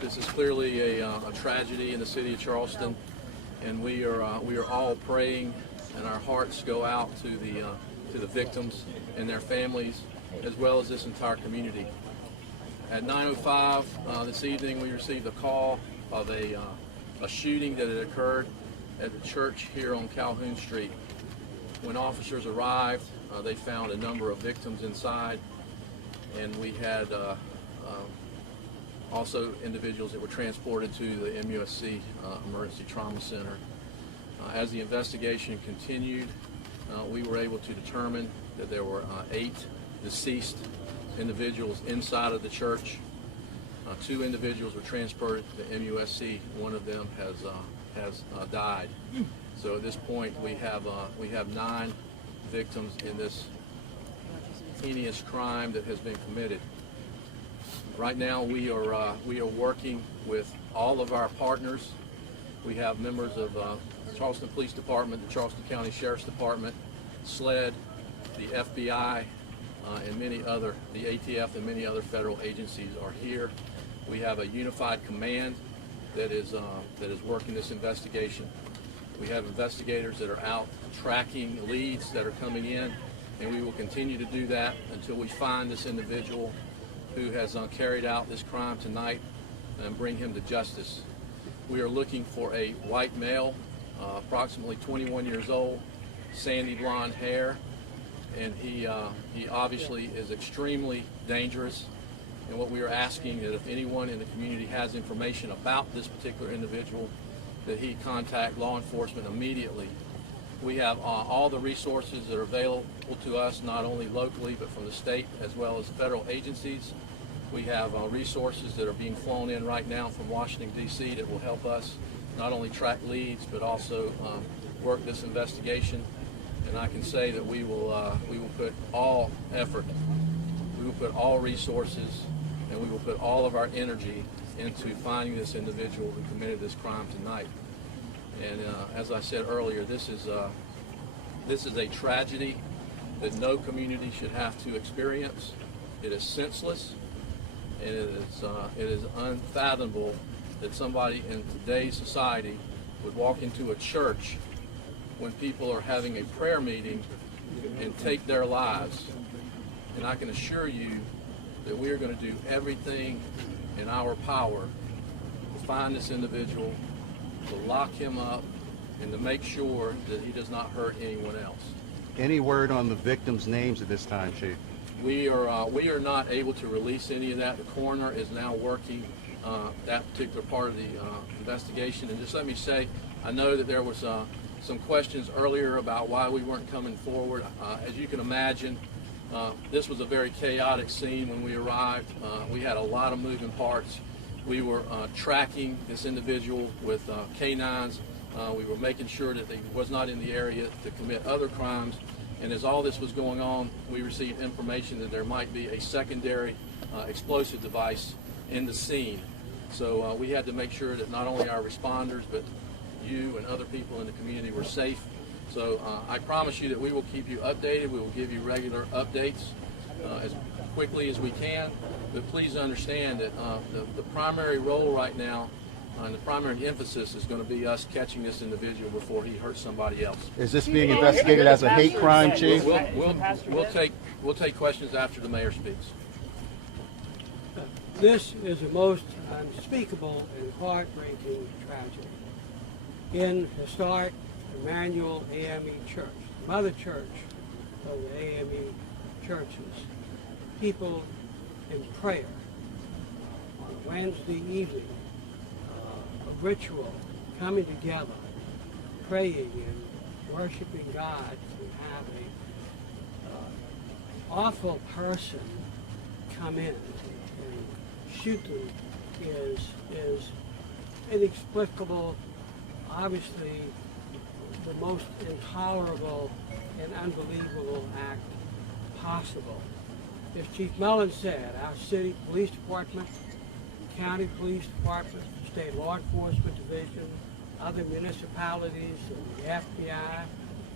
This is clearly a tragedy in the city of Charleston, and we are all praying, and our hearts go out to the victims and their families, as well as this entire community. At 9:05 this evening, we received a call of a shooting that had occurred at the church here on Calhoun Street. When officers arrived, they found a number of victims inside, and we had also individuals that were transported to the MUSC Emergency Trauma Center. As the investigation continued, we were able to determine that there were 8 deceased individuals inside of the church. 2 individuals were transported to the MUSC. One of them has died. So at this point, we have 9 victims in this heinous crime that has been committed. Right now, we are working with all of our partners. We have members of the Charleston Police Department, the Charleston County Sheriff's Department, SLED, the FBI, and many other, the ATF and many other federal agencies are here. We have a unified command that is working this investigation. We have investigators that are out tracking leads that are coming in, and we will continue to do that until we find this individual who has carried out this crime tonight and bring him to justice. We are looking for a white male, approximately 21 years old, sandy blonde hair, and he obviously is extremely dangerous. And what we are asking that if anyone in the community has information about this particular individual, that he contact law enforcement immediately. We have all the resources that are available to us, not only locally, but from the state as well as federal agencies. We have resources that are being flown in right now from Washington, D.C. that will help us not only track leads, but also work this investigation. And I can say that we will put all effort, we will put all resources, and we will put all of our energy into finding this individual who committed this crime tonight. And as I said earlier, this is a tragedy that no community should have to experience. It is senseless, and it is unfathomable that somebody in today's society would walk into a church when people are having a prayer meeting and take their lives. And I can assure you that we are going to do everything in our power to find this individual, to lock him up, and to make sure that he does not hurt anyone else. Any word on the victims' names at this time, Chief? We are not able to release any of that. The coroner is now working that particular part of the investigation. And just let me say, I know that there was some questions earlier about why we weren't coming forward. As you can imagine, this was a very chaotic scene when we arrived. We had a lot of moving parts. We were tracking this individual with canines. We were making sure that he was not in the area to commit other crimes. And as all this was going on, we received information that there might be a secondary explosive device in the scene. So we had to make sure that not only our responders, but you and other people in the community were safe. So I promise you that we will keep you updated. We will give you regular updates as quickly as we can. But please understand that the primary role right now and the primary emphasis is going to be us catching this individual before he hurts somebody else. Is this being investigated as a hate crime, Chief? We'll take questions after the mayor speaks. This is a most unspeakable and heartbreaking tragedy. In historic Emmanuel AME Church, Mother Church of the AME churches, people in prayer on Wednesday evening, a ritual, coming together, praying and worshiping God, and have a awful person come in and shoot them is inexplicable, obviously the most intolerable and unbelievable act possible. As Chief Mellon said, our city police department, county police department, state law enforcement division, other municipalities, and the FBI,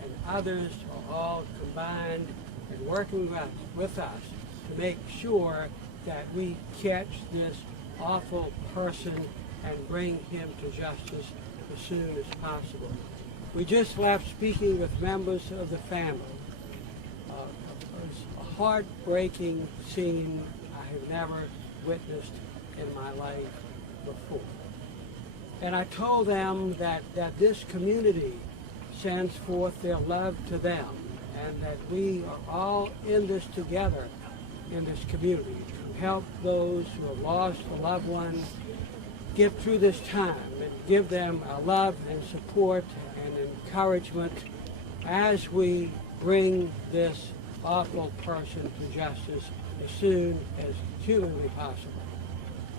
and others are all combined and working with us to make sure that we catch this awful person and bring him to justice as soon as possible. We just left speaking with members of the family. It was a heartbreaking scene I have never witnessed in my life before. And I told them that this community sends forth their love to them, and that we are all in this together in this community to help those who have lost a loved one get through this time and give them our love and support and encouragement as we bring this awful person to justice as soon as humanly possible.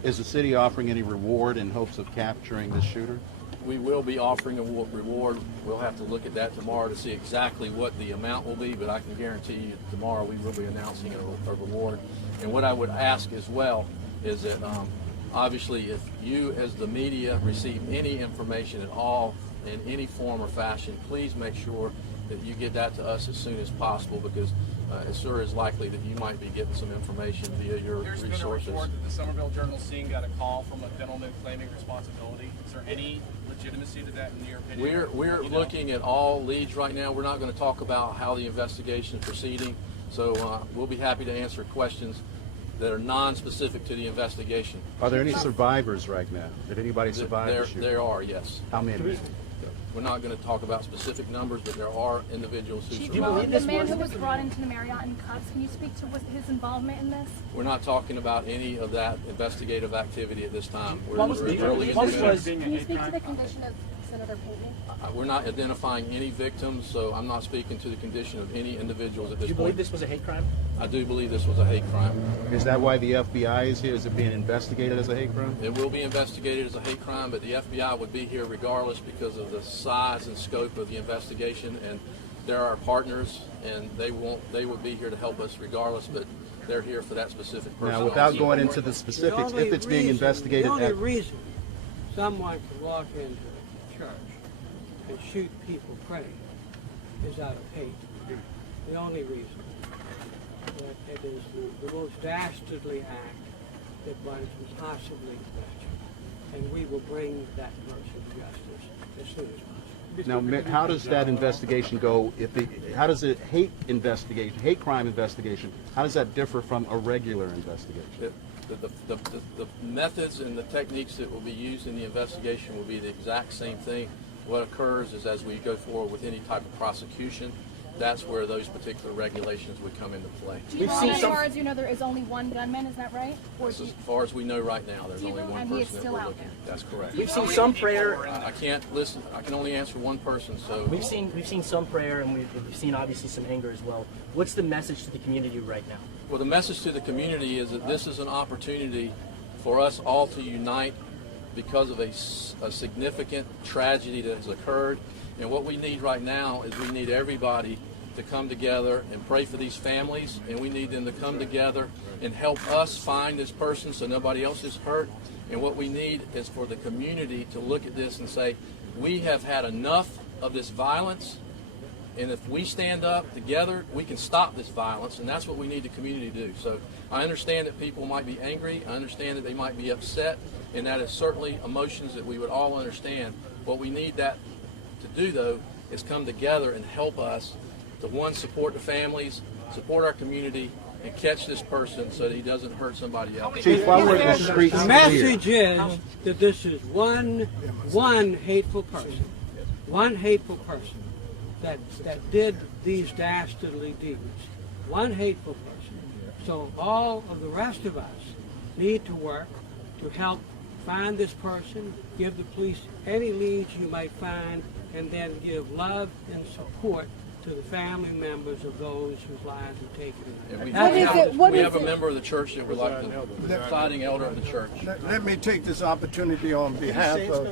Is the city offering any reward in hopes of capturing the shooter? We will be offering a reward. We'll have to look at that tomorrow to see exactly what the amount will be, but I can guarantee you tomorrow we will be announcing a reward. And what I would ask as well is that obviously if you as the media receive any information at all in any form or fashion, please make sure that you get that to us as soon as possible, because it sure is likely that you might be getting some information via your There's resources. been a report that the Somerville Journal scene got a call from a gentleman claiming responsibility. Is there any legitimacy to that in your opinion? We're looking at all leads right now. We're not going to talk about how the investigation is proceeding, so we'll be happy to answer questions that are non-specific to the investigation. Are there any survivors right now? Did anybody survive the shooting? There are, yes. How many? We're not going to talk about specific numbers, but there are individuals who Chief, survived. the man who was brought into the Marriott in cuffs, can you speak to his involvement in this? We're not talking about any of that investigative activity at this time. We're What was early in what the was Can you speak to the condition of Senator Payton? We're not identifying any victims, so I'm not speaking to the condition of any individuals at do this you point. believe this was a hate crime? I do believe this was a hate crime. Is that why the FBI is here? Is it being investigated as a hate crime? It will be investigated as a hate crime, but the FBI would be here regardless because of the size and scope of the investigation, and they're our partners, and they would be here to help us regardless, but they're here for that specific person. Now, without going into the specifics, if it's being investigated The only at... reason someone can walk into a church and shoot people praying is out of hate. The only reason. That it is the most dastardly act that one can possibly imagine. And we will bring that person to justice as soon as possible. Now, how does that investigation go? How does a hate crime investigation, how does that differ from a regular investigation? The methods and the techniques that will be used in the investigation will be the exact same thing. What occurs is as we go forward with any type of prosecution, that's where those particular regulations would come into play. Do you know, as far as you know, there is only one gunman, is that right? Or As far as we know right now, there's only one and he is person that still we're out looking at. That's correct. We've seen some prayer. I can't listen. I can only answer one person, so. We've seen some prayer, and we've seen obviously some anger as well. What's the message to the community right now? Well, the message to the community is that this is an opportunity for us all to unite because of a significant tragedy that has occurred. And what we need right now is we need everybody to come together and pray for these families, and we need them to come together and help us find this person so nobody else is hurt. And what we need is for the community to look at this and say, we have had enough of this violence, and if we stand up together, we can stop this violence, and that's what we need the community to do. So I understand that people might be angry, I understand that they might be upset, and that is certainly emotions that we would all understand. What we need that to do, though, is come together and help us to, one, support the families, support our community, and catch this person so that he doesn't hurt somebody else. Chief, while we're in the streets The here, message is that this is one hateful person that did these dastardly deeds. One hateful person. So all of the rest of us need to work to help find this person, give the police any leads you might find, and then give love and support to the family members of those whose lives were taken. And we What have a member of the church that would like to, the presiding elder of the church. Let me take this opportunity on behalf of,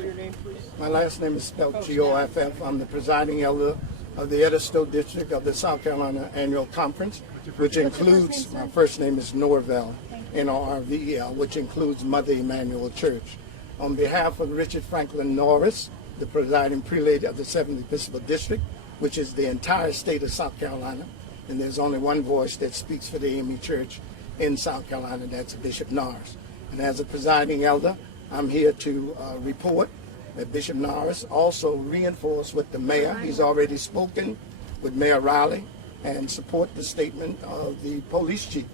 my last name is spelled G-O-F-F. I'm the presiding elder of the Edisto District of the South Carolina Annual Conference, which includes, my first name is Norvell, N-O-R-V-E-L, which includes Mother Emanuel Church. On behalf of Richard Franklin Norris, the presiding prelate of the 7th Episcopal District, which is the entire state of South Carolina, and there's only one voice that speaks for the AME Church in South Carolina, that's Bishop Norris. And as a presiding elder, I'm here to report that Bishop Norris also reinforced with the mayor. He's already spoken with Mayor Riley and support the statement of the police chief.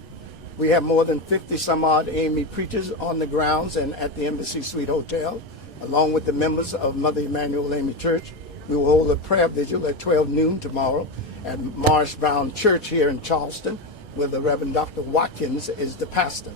We have more than 50 some odd AME preachers on the grounds and at the Embassy Suite Hotel, along with the members of Mother Emanuel AME Church. We will hold a prayer vigil at 12 noon tomorrow at Morris Brown Church here in Charleston, where the Reverend Dr. Watkins is the pastor.